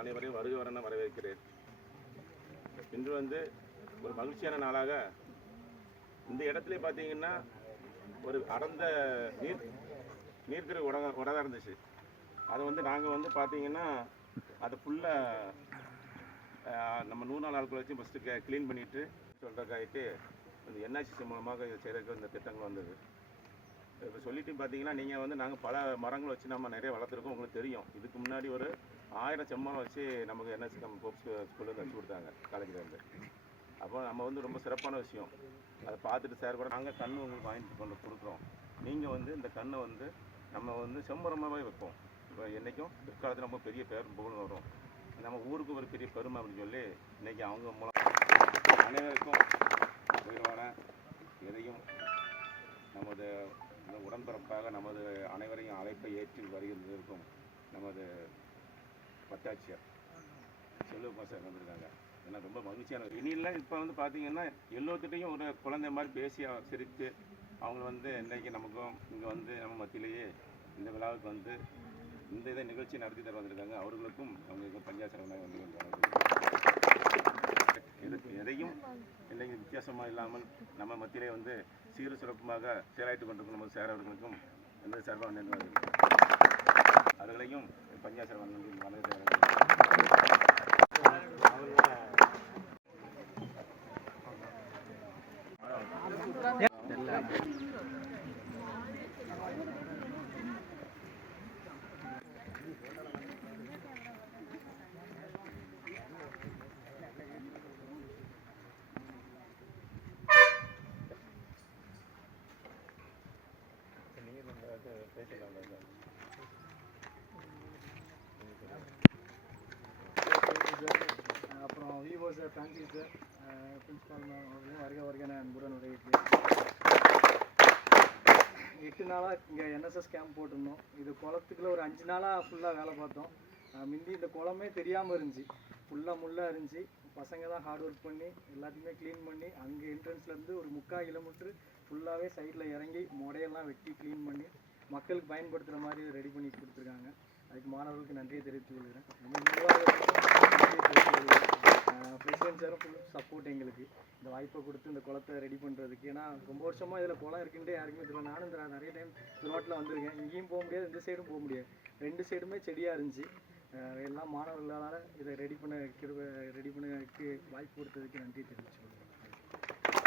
அனைவரையும் வருக வரன வரவேற்கிறேன். இன்று ஒரு மகிழ்ச்சியான நாளாக இந்த இடத்துல பார்த்தீங்கன்னா ஒரு அடர்ந்த நீர்க்கரை உடகா இருந்துச்சு. அதை நாங்கள் பார்த்தீங்கன்னா அதை ஃபுல்லாக நம்ம 100 நாள் ஆட்களை வச்சு ஃபஸ்ட்டு க்ளீன் பண்ணிவிட்டு சொல்கிறக்காயிட்டு இந்த என்ஆர்சிசி மூலமாக இதை செய்கிறதுக்கு இந்த திட்டங்கள் வந்தது. இப்போ சொல்லிட்டு பார்த்தீங்கன்னா நீங்கள் நாங்கள் பல மரங்களை வச்சு நம்ம நிறைய வளர்த்துருக்கோம். உங்களுக்கு தெரியும், இதுக்கு முன்னாடி ஒரு 1000 செம்மரம் வச்சு நமக்கு என்எஸ்சி நம்ம போப்ஸ் ஸ்கூல்லேருந்து வச்சு கொடுத்தாங்க காலேஜிலேருந்து. அப்போ நம்ம ரொம்ப சிறப்பான விஷயம். அதை பார்த்துட்டு சார் கூட நாங்கள் கன்று உங்களுக்கு வாங்கிட்டு கொண்டு கொடுக்குறோம். நீங்கள் இந்த கண்ணை நம்ம செம்மரமாகவே வைப்போம். இப்போ என்றைக்கும் பிற்காலத்தில் ரொம்ப பெரிய பேர் புகழ் வரும், நம்ம ஊருக்கு ஒரு பெரிய பெருமை அப்படின்னு சொல்லி இன்றைக்கி அவங்க மூலம் அனைவருக்கும் உயர்வான எதையும் நமது உடன்பிறப்பாக நமது அனைவரையும் அழைப்பை ஏற்றி வருகின்றிருக்கும் நமது வட்டாட்சியர் செல்வகுமார் சார் வந்திருக்காங்க. ஏன்னா ரொம்ப மகிழ்ச்சியான இனியில் இப்போ பார்த்தீங்கன்னா எல்லோத்துட்டையும் ஒரு குழந்தை மாதிரி பேசி சிரித்து அவங்க இன்றைக்கி நமக்கும் இங்கே நம்ம மத்தியிலேயே இந்த விழாவுக்கு இந்த இதை நிகழ்ச்சி நடத்தி தர வந்திருக்காங்க. அவர்களுக்கும் அவங்க பஞ்சாயத்து எதையும் இன்றைக்கி வித்தியாசமாக இல்லாமல் நம்ம மத்தியிலே சீர சிறப்புமாக செயலாற்றி கொண்டிருக்கும் நமது சேர அவர்களுக்கும் எந்த சார்பாக நன்றி அவர்களையும் பஞ்சாயத்து வணக்கம். அப்புறம் விவோ sir, Francis sir, principal ma'am அவர்களையும் வருக அன்புடன் வரவேற்கிறேன். 8 நாளாக இங்கே என்எஸ்எஸ் கேம்ப் போட்டிருந்தோம். இது குளத்துக்குள்ள ஒரு 5 நாளாக ஃபுல்லாக வேலை பார்த்தோம். முந்தி இந்த குளமே தெரியாமல் இருந்துச்சு, ஃபுல்லாக முள்ளாக இருந்துச்சு. பசங்க தான் ஹார்ட் ஒர்க் பண்ணி எல்லாத்தையுமே க்ளீன் பண்ணி அங்கே என்ட்ரன்ஸ்லேருந்து ஒரு 3/4 கிலோமீட்டர் ஃபுல்லாகவே சைடில் இறங்கி மொடையெல்லாம் வெட்டி க்ளீன் பண்ணி மக்களுக்கு பயன்படுத்துகிற மாதிரி ரெடி பண்ணி கொடுத்துருக்காங்க. அதுக்கு மாணவர்களுக்கு நன்றியை தெரிவித்துக் கொள்கிறேன். பிரசிடென்ட் சாரும் ஃபுல் சப்போர்ட் எங்களுக்கு இந்த வாய்ப்பை கொடுத்து இந்த குளத்தை ரெடி பண்ணுறதுக்கு. ஏன்னா ரொம்ப வருஷமாக இதில் குளம் இருக்குன்ட்டு யாருக்குமே தெரியல. நானும் நிறைய டைம் ரோட்டில் வந்திருக்கேன். இங்கேயும் போக முடியாது, இந்த சைடும் போக முடியாது. 2 சைடுமே செடியாக இருந்துச்சு. எல்லாம் மாணவர்களால் இதை ரெடி பண்ண வாய்ப்பு கொடுத்ததுக்கு நன்றி தெரிவித்துக் கொள்கிறேன்.